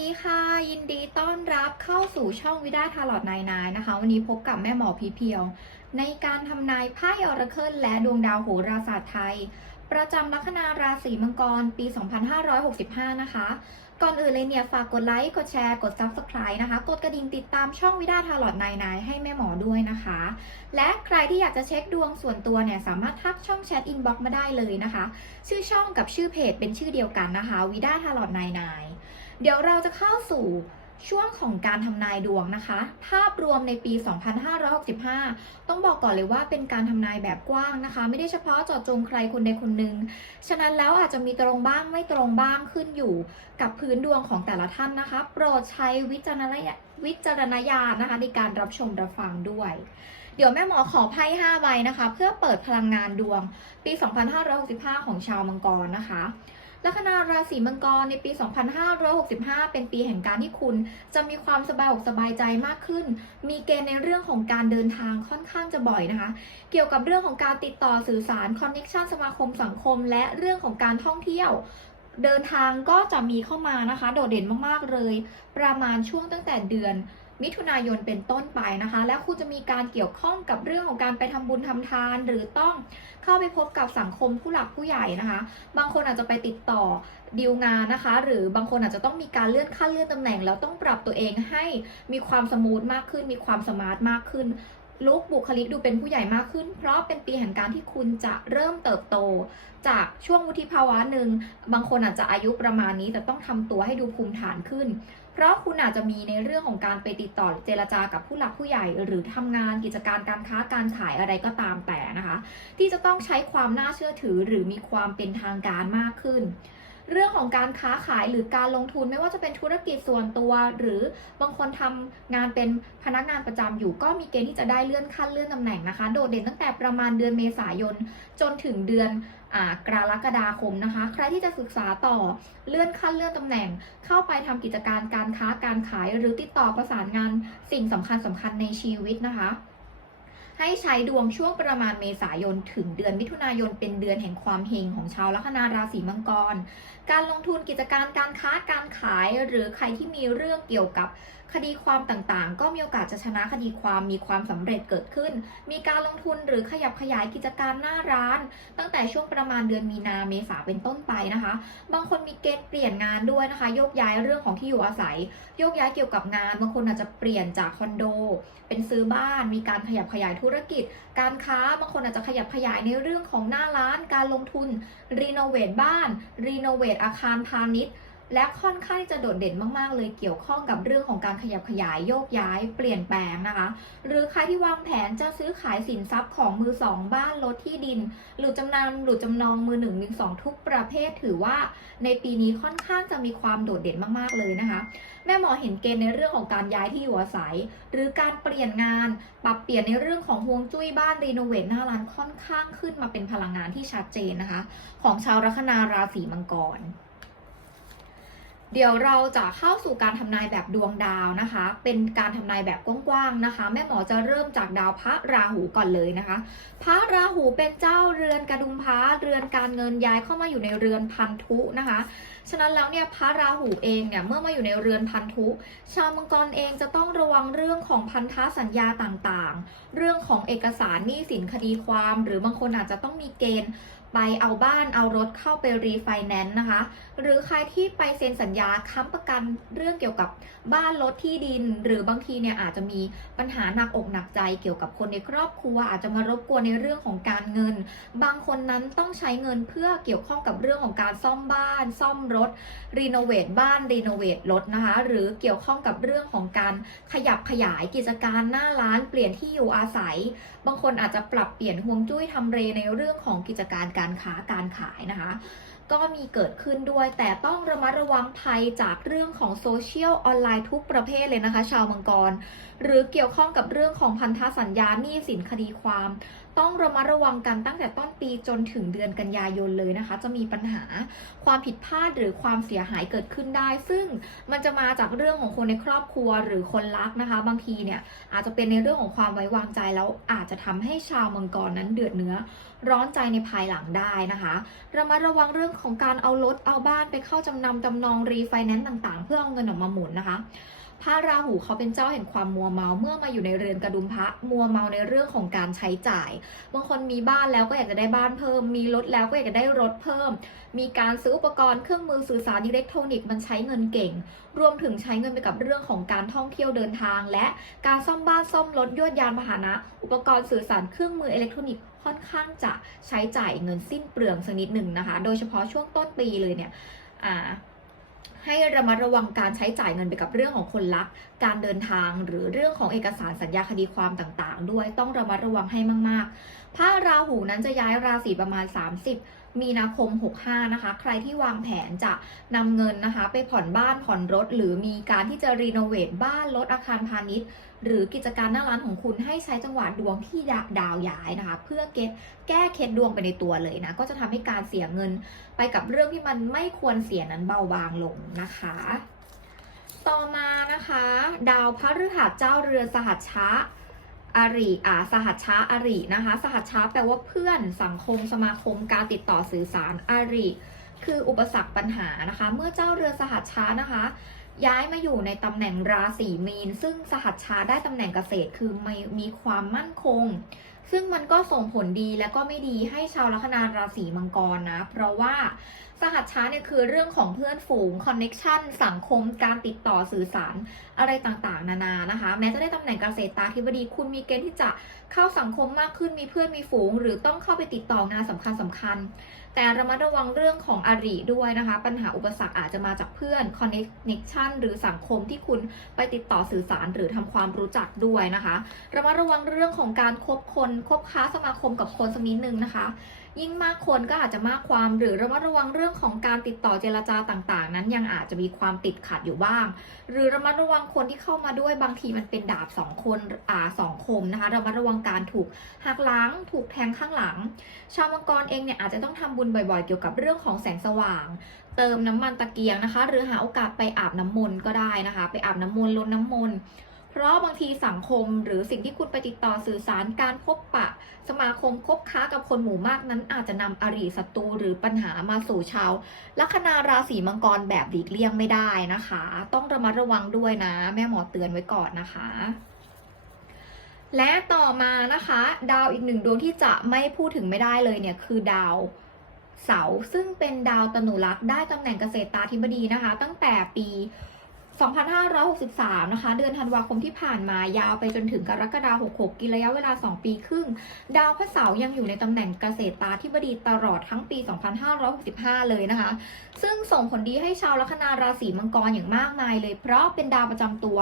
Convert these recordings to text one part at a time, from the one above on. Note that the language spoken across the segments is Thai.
ดีค่ะ ยินดีต้อนรับเข้าสู่ช่องวิดาทาร์ลอตนายนายนะคะ วันนี้พบกับแม่หมอพีเพียว ในการทำนายไพ่ออราเคิลและดวงดาวโหราศาสตร์ไทย ประจำลัคนาราศีมังกรปี 2565 นะคะ ก่อนอื่นเลยเนี่ย ฝากกดไลค์กดแชร์กด Subscribe นะคะ กดกระดิ่งติดตามช่องวิดาทาร์ลอตนายนายให้แม่หมอด้วยนะคะ และใครที่อยากจะเช็คดวงส่วนตัวเนี่ยสามารถทักช่องแชทอินบ็อกซ์มาได้เลยนะคะ ชื่อช่องกับชื่อเพจเป็นชื่อเดียวกันนะคะวิดาทาร์ลอตนายนาย เดี๋ยวเราจะเข้าสู่ช่วงของการทำนายดวงนะคะ ภาพรวมในปี 2565 ต้องบอกก่อนเลยว่าเป็นการทำนายแบบกว้างนะคะ ไม่ได้เฉพาะเจาะจงใครคนใดคนหนึ่ง ฉะนั้นแล้วอาจจะมีตรงบ้างไม่ตรงบ้างขึ้นอยู่กับพื้นดวงของแต่ละท่านนะคะ โปรดใช้วิจารณญาณวิจารณญาณนะคะในการรับชมรับฟังด้วย เดี๋ยวแม่หมอขอไพ่5ใบนะคะ เพื่อเปิดพลังงานดวงปี 2565 ของชาวมังกรนะคะ ลัคนาราศีมังกรในปี 2565 เป็นปีแห่งการที่คุณจะมีความสบายอกสบายใจมากขึ้น มีเกณฑ์ในเรื่องของการเดินทางค่อนข้างจะบ่อยนะคะ เกี่ยวกับเรื่องของการติดต่อสื่อสารคอนเน็ชันสมาคมสังคม และเรื่องของการท่องเที่ยวเดินทางก็จะมีเข้ามานะคะ โดดเด่นมาก ๆ เลย ประมาณช่วงตั้งแต่เดือน มิถุนายนเป็นต้นไปนะคะ และคุณจะมีการเกี่ยวข้องกับเรื่องของการไปทำบุญทำทาน หรือต้องเข้าไปพบกับสังคมผู้หลักผู้ใหญ่นะคะ บางคนอาจจะไปติดต่อดีลงานนะคะ หรือบางคนอาจจะต้องมีการเลื่อนขั้นเลื่อนตำแหน่ง แล้วต้องปรับตัวเองให้มีความสมูทมากขึ้น มีความสมาร์ทมากขึ้น ลุกบุคลิกดูเป็นผู้ใหญ่มากขึ้น เพราะเป็นปีแห่งการที่คุณจะเริ่มเติบโต จากช่วงวุฒิภาวะหนึ่ง บางคนอาจจะอายุประมาณนี้แต่ต้องทำตัวให้ดูภูมิฐานขึ้น เพราะคุณอาจจะมีในเรื่องของการไปติดต่อเจรจากับผู้หลักผู้ใหญ่ หรือทำงานกิจการการค้าการขายอะไรก็ตามแต่นะคะ ที่จะต้องใช้ความน่าเชื่อถือหรือมีความเป็นทางการมากขึ้น เรื่องของการค้าขายหรือการลงทุนไม่ว่าจะเป็นธุรกิจส่วนตัว หรือบางคนทำงานเป็นพนักงานประจำอยู่ ก็มีเกณฑ์ที่จะได้เลื่อนขั้นเลื่อนตำแหน่งนะคะ โดดเด่นตั้งแต่ประมาณเดือนเมษายน จนถึงเดือนกรกฎาคมนะคะ ใครที่จะศึกษาต่อเลื่อนขั้นเลื่อนตำแหน่ง เข้าไปทำกิจการการค้าการขาย หรือติดต่อประสานงานสิ่งสำคัญสำคัญในชีวิตนะคะ ให้ใช้ดวงช่วงประมาณเมษายนถึงเดือนมิถุนายนเป็นเดือนแห่งความเฮงของชาวลัคนาราศีมังกร การลงทุนกิจการการค้าการขายหรือใครที่มีเรื่องเกี่ยวกับ คดีความต่างๆ ก็มีโอกาสจะชนะคดีความมีความสำเร็จเกิดขึ้น มีการลงทุนหรือขยับขยายกิจการหน้าร้าน ตั้งแต่ช่วงประมาณเดือนมีนาเมษาเป็นต้นไปนะคะ บางคนมีเกณฑ์เปลี่ยนงานด้วยนะคะ โยกย้ายเรื่องของที่อยู่อาศัย โยกย้ายเกี่ยวกับงาน บางคนอาจจะเปลี่ยนจากคอนโด เป็นซื้อบ้าน มีการขยับขยายธุรกิจ การค้าบางคนอาจจะขยับขยายในเรื่องของหน้าร้าน การลงทุนรีโนเวทบ้านรีโนเวทอาคารพาณิชย์ และค่อนข้างจะโดดเด่นมากๆ เลยเกี่ยวข้องกับเรื่องของการขยับขยายโยกย้ายเปลี่ยนแปลงนะคะ หรือใครที่วางแผนจะซื้อขายสินทรัพย์ของมือสองบ้านรถที่ดิน หรือจำนำหรือจำนองมือหนึ่งมือสองทุกประเภทถือว่าในปีนี้ค่อนข้างจะมีความโดดเด่นมากๆเลยนะคะ แม่หมอเห็นเกณฑ์ในเรื่องของการย้ายที่อยู่อาศัย หรือการเปลี่ยนงาน ปรับเปลี่ยนในเรื่องของฮวงจุ้ยบ้านรีโนเวทหน้าร้านค่อนข้างขึ้นมาเป็นพลังงานที่ชัดเจนนะคะ ของชาวลัคนาราศีมังกร เดี๋ยวเราจะเข้าสู่การทำนายแบบดวงดาวนะคะ เป็นการทำนายแบบกว้างๆนะคะ แม่หมอจะเริ่มจากดาวพระราหูก่อนเลยนะคะ พระราหูเป็นเจ้าเรือนกระดุมพระเรือนการเงินย้ายเข้ามาอยู่ในเรือนพันธุนะคะฉะนั้นแล้วเนี่ยพระราหูเองเนี่ยเมื่อมาอยู่ในเรือนพันธุ ชาวมังกรเองจะต้องระวังเรื่องของพันธสัญญาต่างๆ เรื่องของเอกสารหนี้สินคดีความ หรือบางคนอาจจะต้องมีเกณฑ์ ไปเอาบ้านเอารถเข้าไปรีไฟแนนซ์นะคะ หรือใครที่ไปเซ็นสัญญาค้ำประกันเรื่องเกี่ยวกับบ้านรถที่ดิน หรือบางทีเนี่ยอาจจะมีปัญหาหนักอกหนักใจเกี่ยวกับคนในครอบครัว อาจจะมารบกวนในเรื่องของการเงิน บางคนนั้นต้องใช้เงินเพื่อเกี่ยวข้องกับเรื่องของการซ่อมบ้าน ซ่อมรถรีโนเวทบ้านรีโนเวทรถนะคะหรือเกี่ยวข้องกับเรื่องของการขยับขยายกิจการหน้าร้านเปลี่ยนที่อยู่อาศัย บางคนอาจจะปรับเปลี่ยนฮวงจุ้ยทำเลในเรื่องของกิจการการการค้าการขายนะคะ ก็มีเกิดขึ้นด้วยแต่ต้องระมัดระวังภัยจากเรื่องของโซเชียลออนไลน์ทุกประเภทเลยนะคะ ชาวมังกร หรือเกี่ยวข้องกับเรื่องของพันธสัญญาหนี้สินคดีความ ต้องระมัดระวังกันตั้งแต่ต้นปีจนถึงเดือนกันยายนเลยนะคะ จะมีปัญหาความผิดพลาดหรือความเสียหายเกิดขึ้นได้ ซึ่งมันจะมาจากเรื่องของคนในครอบครัวหรือคนรักนะคะ บางทีเนี่ยอาจจะเป็นในเรื่องของความไว้วางใจแล้วอาจจะทำให้ชาวมังกรนั้นเดือดเนื้อร้อนใจในภายหลังได้นะคะระมัดระวังเรื่องของการเอารถเอาบ้านไปเข้าจำนำจำนองรีไฟแนนซ์ต่างๆ เพื่อเอาเงินออกมาหมุนนะคะ พระราหูเขาเป็นเจ้าแห่งความมัวเมา เมื่อมาอยู่ในเรือนกระดุมพระมัวเมาในเรื่องของการใช้จ่าย บางคนมีบ้านแล้วก็อยากจะได้บ้านเพิ่ม มีรถแล้วก็อยากจะได้รถเพิ่ม มีการซื้ออุปกรณ์เครื่องมือสื่อสารอิเล็กทรอนิกส์มันใช้เงินเก่ง รวมถึงใช้เงินไปกับเรื่องของการท่องเที่ยวเดินทาง และการซ่อมบ้านซ่อมรถยวดยานพาหนะ อุปกรณ์สื่อสารเครื่องมืออิเล็กทรอนิกส์ค่อนข้างจะใช้จ่ายเงินสิ้นเปลืองสักนิดหนึ่งนะคะ โดยเฉพาะช่วงต้นปีเลยเนี่ยอ่า ให้ระมัดระวังการใช้จ่ายเงินไปกับเรื่องของคนรัก การเดินทางหรือเรื่องของเอกสารสัญญาคดีความต่างๆ ด้วยต้องระมัดระวังให้มาก ๆ พระราหูนั้นจะย้ายราศีประมาณ 30 มีนาคม 65 นะคะ ใครที่วางแผนจะนำเงินนะคะ ไปผ่อนบ้านผ่อนรถ หรือมีการที่จะรีโนเวทบ้านรถอาคารพาณิชย์ หรือกิจการหน้าร้านของคุณให้ใช้จังหวะดวงที่ดาวย้ายนะคะ เพื่อเก็ตแก้เคล็ดดวงไปในตัวเลยนะ ก็จะทำให้การเสียเงินไปกับเรื่องที่มันไม่ควรเสียนั้นเบาบางลงนะคะ ต่อมานะคะ ดาวพฤหัสเจ้าเรือสหัชชะ อาริอ่าสหัชชะอารินะคะ สหัชชะแปลว่าเพื่อนสังคมสมาคมการติดต่อสื่อสารอาริคืออุปสรรคปัญหานะคะ เมื่อเจ้าเรือสหัชชะนะคะ ย้ายมาอยู่ในตำแหน่งราศีมีน ซึ่งสหัชชาได้ตำแหน่งเกษตรคือมีมีความมั่นคง ซึ่งมันก็ส่งผลดีและก็ไม่ดีให้ชาวลัคนาราศีมังกรนะ เพราะว่า หัชชาเนี่ยคือเรื่องของเพื่อนฝูงคอนเน็ชันสังคม การติดต่อสื่อสารอะไรต่างๆ นานานะคะ แม้จะได้ตำแหน่งเกษตรตาธิบดีคุณมีเกณฑ์ที่จะเข้าสังคมมากขึ้นมีเพื่อนมีฝูง หรือต้องเข้าไปติดต่องานสำคัญสำคัญ แต่ระมัดระวังเรื่องของอริด้วยนะคะ ปัญหาอุปสรรคอาจจะมาจากเพื่อนคอนเน็ชันหรือสังคมที่คุณไปติดต่อสื่อสารหรือทำความรู้จักด้วยนะคะ ระมัดระวังเรื่องของการคบคนคบค้าสมาคมกับคนสักนิดนึงนะคะ ยิ่งมากคนก็อาจจะมากความหรือระมัดระวังเรื่องของการติดต่อเจรจาต่างๆ นั้นยังอาจจะมีความติดขัดอยู่บ้าง หรือระมัดระวังคนที่เข้ามาด้วยบางทีมันเป็นดาบสองคนอ่าสองคมนะคะระมัดระวังการถูกหักหลังถูกแทงข้างหลัง ชาวมังกรเองเนี่ยอาจจะต้องทำบุญบ่อยๆ เกี่ยวกับเรื่องของแสงสว่าง เติมน้ำมันตะเกียงนะคะ หรือหาโอกาสไปอาบน้ำมนต์ก็ได้นะคะ ไปอาบน้ำมนต์ลดน้ำมนต์ เพราะบางทีสังคมหรือสิ่งที่คุณไปติดต่อสื่อสารการพบปะ สมาคมคบค้ากับคนหมู่มากนั้น อาจจะนำอริศัตรูหรือปัญหามาสู่ชาวลัคนาราศีมังกรแบบหลีกเลี่ยงไม่ได้นะคะ ต้องระมัดระวังด้วยนะ แม่หมอเตือนไว้ก่อนนะคะและต่อมานะคะ ดาวอีกหนึ่งดวงที่จะไม่พูดถึงไม่ได้เลยเนี่ยคือดาวเสาร์ซึ่งเป็นดาวตนุรักษ์ได้ตำแหน่งเกษตรตาธิบดีนะคะ ตั้งแต่ปี 2563 นะคะ เดือนธันวาคมที่ผ่านมายาวไปจนถึงกรกฎาคม66 กินระยะเวลา 2 ปีครึ่ง ดาวพระเสาร์ยังอยู่ในตำแหน่งเกษตรตาธิบดีตลอดทั้งปี 2565 เลยนะคะ ซึ่งส่งผลดีให้ชาวลัคนาราศีมังกรอย่างมากมายเลย เพราะเป็นดาวประจำตัว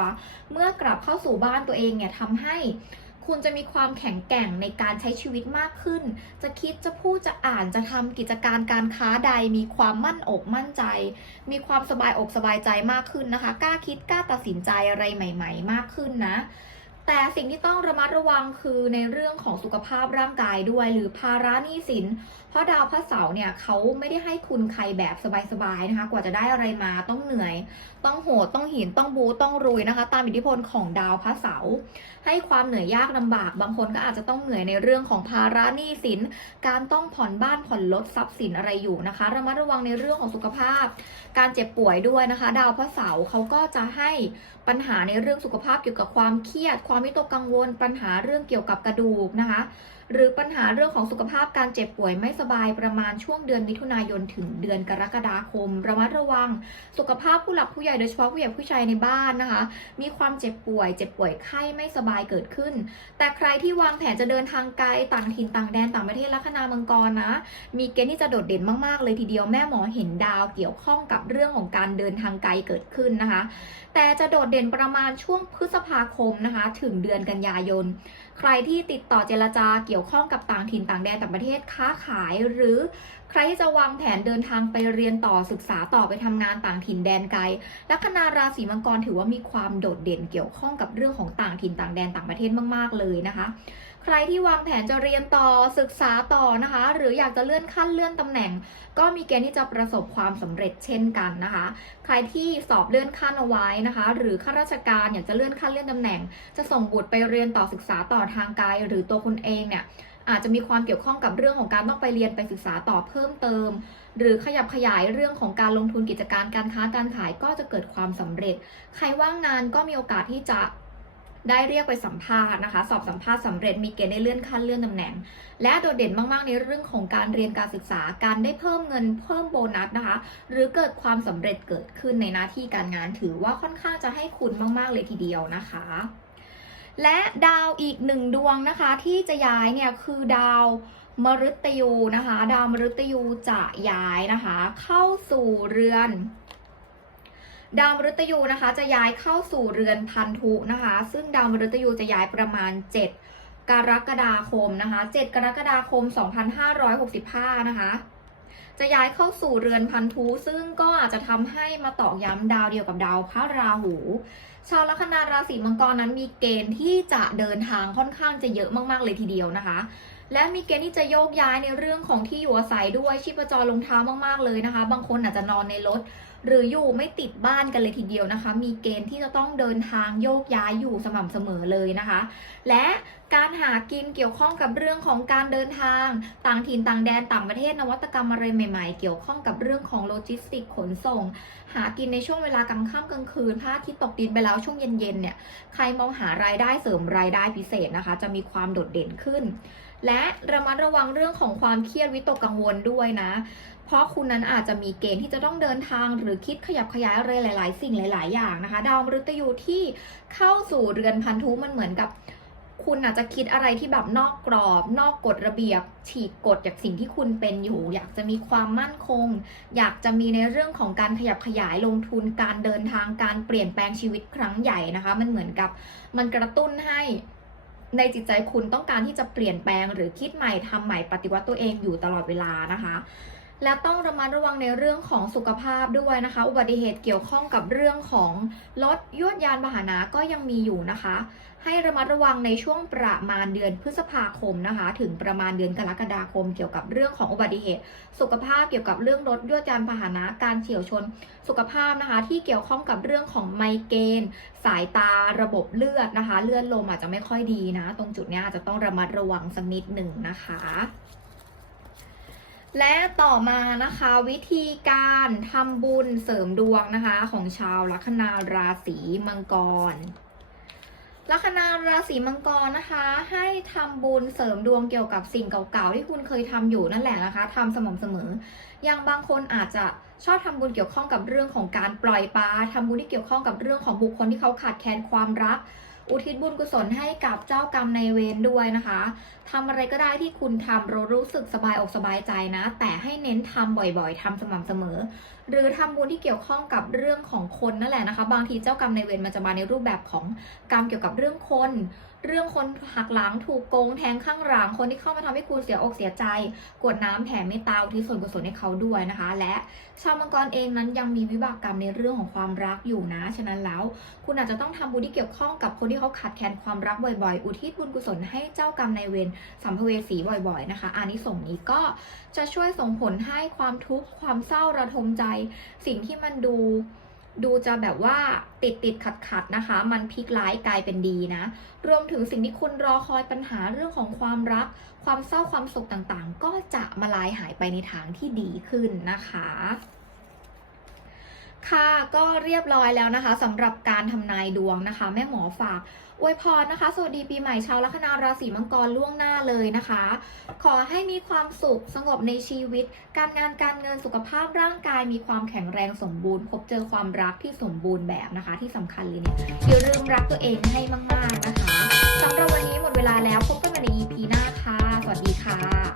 เมื่อกลับเข้าสู่บ้านตัวเองเนี่ยทำให้ คุณจะมีความแข็งแกร่งในการใช้ชีวิตมากขึ้น จะคิดจะพูดจะอ่านจะทำกิจการการค้าใด มีความมั่นอกมั่นใจ มีความสบายอกสบายใจมากขึ้นนะคะ กล้าคิดกล้าตัดสินใจอะไรใหม่ ๆ มากขึ้นนะ แต่สิ่งที่ต้องระมัดระวังคือในเรื่องของสุขภาพร่างกายด้วย หรือภาระหนี้สิน เพราะดาวพระเสาร์เนี่ยเขาไม่ได้ให้คุณใครแบบสบายๆนะคะ กว่าจะได้อะไรมาต้องเหนื่อย ต้องโหดต้องหินต้องบูต้องรุยนะคะ ตามอิทธิพลของดาวพระเสาร์ให้ความเหนื่อยยากลำบาก บางคนก็อาจจะต้องเหนื่อยในเรื่องของภาระหนี้สิน การต้องผ่อนบ้านผ่อนรถทรัพย์สินอะไรอยู่นะคะ ระมัดระวังในเรื่องของสุขภาพ การเจ็บป่วยด้วยนะคะ ดาวพระเสาร์เขาก็จะให้ปัญหาในเรื่องสุขภาพเกี่ยวกับความเครียด ความวิตกกังวล ปัญหาเรื่องเกี่ยวกับกระดูกนะคะ หรือปัญหาเรื่องของสุขภาพการเจ็บป่วยไม่สบายประมาณช่วงเดือนมิถุนายนถึงเดือนกรกฎาคม ระมัดระวัง สุขภาพผู้หลักผู้ใหญ่โดยเฉพาะผู้ใหญ่ผู้ชายในบ้านนะคะ มีความเจ็บป่วย เจ็บป่วยไข้ไม่สบายเกิดขึ้น แต่ใครที่วางแผนจะเดินทางไกลต่างถิ่นต่างแดนต่างประเทศลัคนามังกรนะ มีเกณฑ์ที่จะโดดเด่นมากๆ เลยทีเดียวแม่หมอเห็นดาวเกี่ยวข้องกับเรื่องของการเดินทางไกลเกิดขึ้นนะคะ แต่จะโดดเด่นประมาณช่วงพฤษภาคมนะคะ ถึงเดือนกันยายน ใครที่ติดต่อเจรจาเกี่ยวข้องกับต่างถิ่นต่างแดนต่างประเทศค้าขาย หรือใครที่จะวางแผนเดินทางไปเรียนต่อศึกษาต่อไปทำงานต่างถิ่นแดนไกลลัคนาราศีมังกรถือว่ามีความโดดเด่นเกี่ยวข้องกับเรื่องของต่างถิ่นต่างแดนต่างประเทศมาก ๆ เลยนะคะ ใครที่วางแผนจะเรียนต่อศึกษาต่อนะคะ หรืออยากจะเลื่อนขั้นเลื่อนตำแหน่ง ก็มีเกณฑ์ที่จะประสบความสำเร็จเช่นกันนะคะ ใครที่สอบเลื่อนขั้นเอาไว้นะคะ หรือข้าราชการอยากจะเลื่อนขั้นเลื่อนตำแหน่ง จะส่งบุตรไปเรียนต่อศึกษาต่อทางไกลหรือตัวคุณเองเนี่ยอาจจะมีความเกี่ยวข้องกับเรื่องของการต้องไปเรียนไปศึกษาต่อเพิ่มเติม หรือขยับขยายเรื่องของการลงทุนกิจการการค้าการขายก็จะเกิดความสำเร็จ ใครว่างงานก็มีโอกาสที่จะ ได้เรียกไปสัมภาษณ์นะคะ สอบสัมภาษณ์สำเร็จมีเกณฑ์ได้เลื่อนขั้นเลื่อนตำแหน่ง และโดดเด่นมากๆในเรื่องของการเรียนการศึกษาการได้เพิ่มเงินเพิ่มโบนัสนะคะ หรือเกิดความสำเร็จเกิดขึ้นในหน้าที่การงานถือว่าค่อนข้างจะให้คุณมาก ๆ เลยทีเดียวนะคะ และดาวอีกหนึ่งดวงนะคะ ที่จะย้ายเนี่ยคือดาวมฤตยูนะคะ ดาวมฤตยูจะย้ายนะคะ เข้าสู่เรือน ดาวมฤตยูนะคะ จะย้ายเข้าสู่เรือนพันธุนะคะ ซึ่งดาวมฤตยูจะย้ายประมาณ 7 กรกฎาคมนะคะ 7 กรกฎาคม 2565 นะคะ จะย้ายเข้าสู่เรือนพันธุซึ่งก็อาจจะทำให้มาตอกย้ำดาวเดียวกับดาวพระราหู ชาวลัคนาราศีมังกรนั้นมีเกณฑ์ที่จะเดินทางค่อนข้างจะเยอะมากๆเลยทีเดียวนะคะและมีเกณฑ์ที่จะโยกย้ายในเรื่องของที่อยู่อาศัยด้วยชีพจรลงเท้ามาก ๆ เลยนะคะ บางคนอาจจะนอนในรถ หรืออยู่ไม่ติดบ้านกันเลยทีเดียวนะคะ มีเกณฑ์ที่จะต้องเดินทางโยกย้ายอยู่สม่ำเสมอเลยนะคะ และการหากินเกี่ยวข้องกับเรื่องของการเดินทาง ต่างถิ่นต่างแดนต่างประเทศนวัตกรรมอะไรใหม่ๆ เกี่ยวข้องกับเรื่องของโลจิสติกขนส่ง หากินในช่วงเวลากลางค่ำกลางคืนพระอาทิตย์ตกดินไปแล้วช่วงเย็นๆเนี่ยใครมองหารายได้เสริมรายได้พิเศษนะคะ จะมีความโดดเด่นขึ้น และระมัดระวังเรื่องของความเครียดวิตกกังวลด้วยนะ เพราะคุณนั้นอาจจะมีเกณฑ์ที่จะต้องเดินทาง หรือคิดขยับขยายอะไรหลาย ๆ สิ่งหลาย ๆ อย่างนะคะ ดาวมฤตยูที่เข้าสู่เรือนพันธุมันเหมือนกับคุณอาจจะคิดอะไรที่แบบนอกกรอบ นอกกฎระเบียบ ฉีกกฎจากสิ่งที่คุณเป็นอยู่ อยากจะมีความมั่นคง อยากจะมีในเรื่องของการขยับขยายลงทุนการเดินทางการเปลี่ยนแปลงชีวิตครั้งใหญ่นะคะ มันเหมือนกับมันกระตุ้นให้ ในจิตใจคุณต้องการที่จะเปลี่ยนแปลงหรือคิดใหม่ทำใหม่ปฏิวัติตัวเองอยู่ตลอดเวลานะคะ และต้องระมัดระวังในเรื่องของสุขภาพด้วยนะคะ อุบัติเหตุเกี่ยวข้องกับเรื่องของรถยวดยานพาหนะก็ยังมีอยู่นะคะ ให้ระมัดระวังในช่วงประมาณเดือนพฤษภาคมนะคะ ถึงประมาณเดือนกรกฎาคม เกี่ยวกับเรื่องของอุบัติเหตุ สุขภาพเกี่ยวกับเรื่องรถยวดยานพาหนะการเฉียวชน สุขภาพนะคะ ที่เกี่ยวข้องกับเรื่องของไมเกรนสายตาระบบเลือดนะคะ เลือดลมอาจจะไม่ค่อยดีนะ ตรงจุดนี้อาจจะต้องระมัดระวังสักนิดหนึ่งนะคะ และต่อมานะคะวิธีการทำบุญเสริมดวงนะคะของชาวลัคนาราศีมังกร ลัคนาราศีมังกรนะคะ ให้ทำบุญเสริมดวงเกี่ยวกับสิ่งเก่าๆที่คุณเคยทำอยู่นั่นแหละนะคะทำสม่ำเสมอ อย่างบางคนอาจจะชอบทำบุญเกี่ยวข้องกับเรื่องของการปล่อยปลาทำบุญที่เกี่ยวข้องกับเรื่องของบุคคลที่เขาขาดแคลนความรัก อุทิศบุญกุศลให้กับเจ้ากรรมในเวรด้วยนะคะทำอะไรก็ได้ที่คุณทำรู้รู้สึกสบายอกสบายใจนะ แต่ให้เน้นทำบ่อยๆทำสม่ำเสมอ หรือทำบุญที่เกี่ยวข้องกับเรื่องของคนนั่นแหละนะคะ บางทีเจ้ากรรมในเวรมันจะมาในรูปแบบของกรรมเกี่ยวกับเรื่องคน เรื่องคนหักหลังถูกโกงแทงข้างหลัง คนที่เข้ามาทำให้คุณเสียอกเสียใจ กวดน้ำแผ่เมตตาอุทิศส่วนกุศลให้เขาด้วยนะคะ และชาวมังกรเองนั้นยังมีวิบากกรรมในเรื่องของความรักอยู่นะ ฉะนั้นแล้ว คุณอาจจะต้องทำบุญที่เกี่ยวข้องกับคนที่เขาขาดแคลนความรักบ่อยๆ อุทิศบุญกุศลให้เจ้ากรรมนายเวรสัมภเวสีบ่อย ๆนะคะอานิสงส์นี้ก็จะช่วยส่งผลให้ความทุกข์ความเศร้าระทมใจ สิ่งที่มันดู ดูจะแบบว่าติดติดขัดขัดนะคะ มันพลิกร้ายกลายเป็นดีนะ รวมถึงสิ่งที่คุณรอคอยปัญหาเรื่องของความรัก ความเศร้าความโศกต่างๆ ก็จะมาลายหายไปในทางที่ดีขึ้นนะคะค่ะก็เรียบร้อยแล้วนะคะสำหรับการทำนายดวงนะคะ แม่หมอฝาก อวยพรนะคะ สวัสดีปีใหม่ชาวลัคนาราศีมังกรล่วงหน้าเลยนะคะ ขอให้มีความสุขสงบในชีวิต การงานการเงินสุขภาพร่างกายมีความแข็งแรงสมบูรณ์ พบเจอความรักที่สมบูรณ์แบบนะคะ ที่สำคัญเลยเนี่ยอย่าลืมรักตัวเองให้มาก ๆนะคะ สำหรับวันนี้หมดเวลาแล้วพบกันใใน EP หน้าค่ะ สวัสดีค่ะ